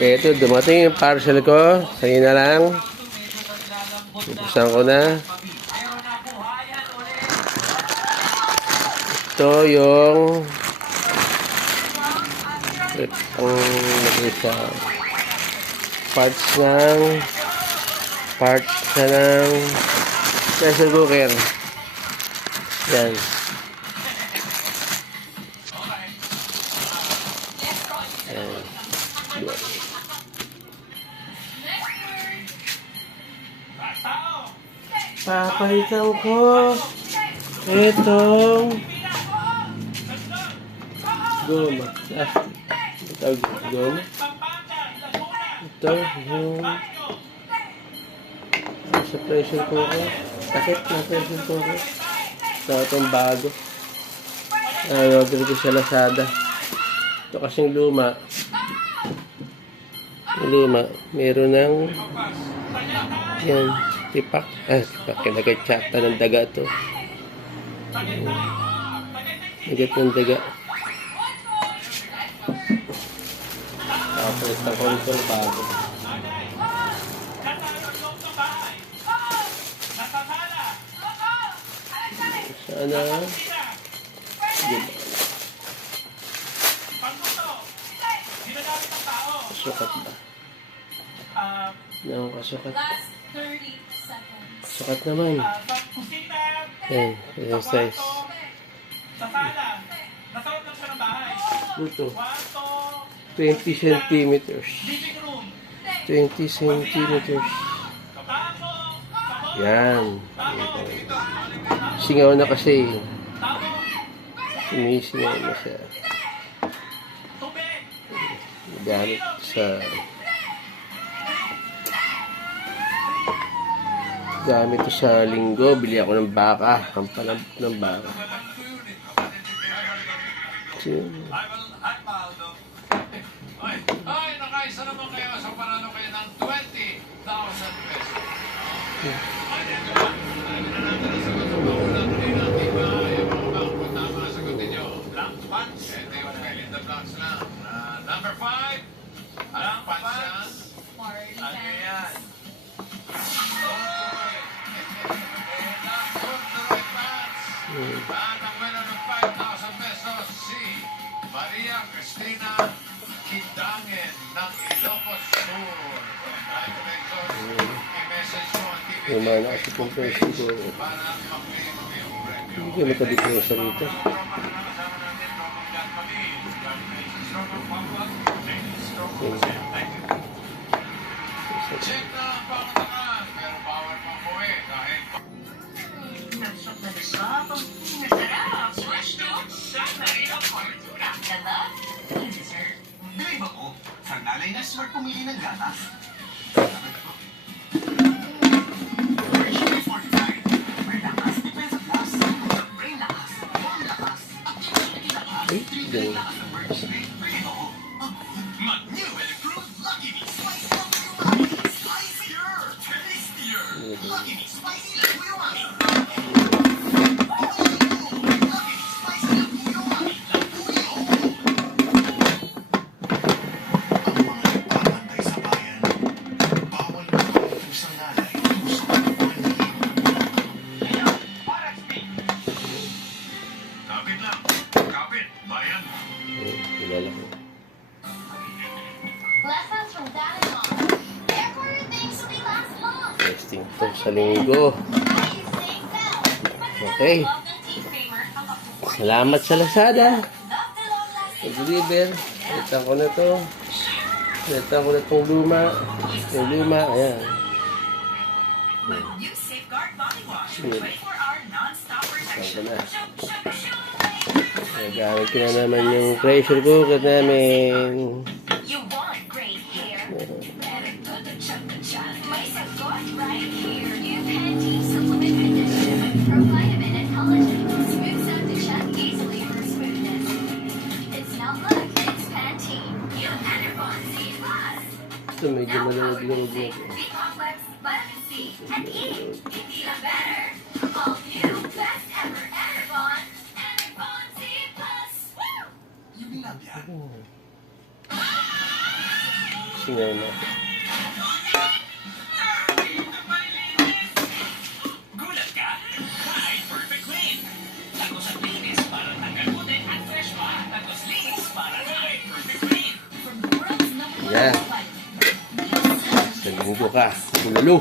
Ito, dumating yung parcel ko. Sa'yo na lang. Buksan ko na. Ito yung parts na ng pressure cooker. Yan. Yan. Papalitan ko itong goma. Ito goma. Ito yung sa pressure cooker. Takip na pressure cooker. Ito itong bago. Order ko sa Lazada. Ito kasing luma. Yung luma. Meron ng yan. Tipak. Tipak. Kinagachata ng daga ito. Nagat ng daga. Tapos na console bago. Sana kasukat ba? Kasukat. Kasukat naman. Yan. Yung size. Ito. 20 centimeters. 20 centimeters. Yan. Singaw na kasi. Sumisingaw na siya. Gamit to sa linggo. Bili ako ng baka. Ang palambot ng baka. Ay, nakaisa naman kayo sa panalo kayo ng 20,000 pesos. Number 5. Alam, pansas. Ano yan? At ang winner ng 5,000 pesos, si Maria Cristina Kidangen ng Ilocos Sur. Congratulations. I-message mo ang TV. Yung mga nakasip ng pressure ko. Para mag-claim mo yung premium. Hindi ko nakadiplosa rito. Check na ang pangatakan, pero bawal mamuwi dahil Nasok na nasok. Masarap. Fresh milk. Sandali ang Fortuna. Diba? Dessert. Drive ako. Sandalay na smart pumili ng gatas. Originally fortified. May lakas, depensa plus. Brain lakas, bone lakas, activity lakas, treatment lakas ng birch tree. Drive ako. Mag-new and improved Lucky Me Spicy Umami. Spicier, tastier. Lucky Me Spicy Umami. Kilala ko. Lessons from Dad and Mom. Therefore, things will last long. Testing to sa linggo. Okay. Salamat sa Lazada. Nag-deliver. Ito ko na to. Ito ko na itong luma. Yung luma, ayan. With new Safeguard Body Wash. 24-hour non-stop protection. Nagamit ko na naman yung pressure cooker namin. You want great hair? Better go to Chuck. My Safeguard right here. New Pantene Supplement Conditioner. From vitamin and collagen. Smooths out the check easily for smoothness. It's not luck, it's Pantene. New Enervon C+. Ito medyo malamag-lamag na ito. B-complex, vitamin C, and E. Hindi lang better. All new, best ever Enervon. Enervon C+. Woo! Yung nilabya. Singaw na. Gulat ka? Tide Perfect Clean. Tagos at linis para tanggal-putin at fresh pa. Tagos linis para Tide Perfect Clean. From the world's number one Yeah. vitamin. Sa linggo ka. Bulalo.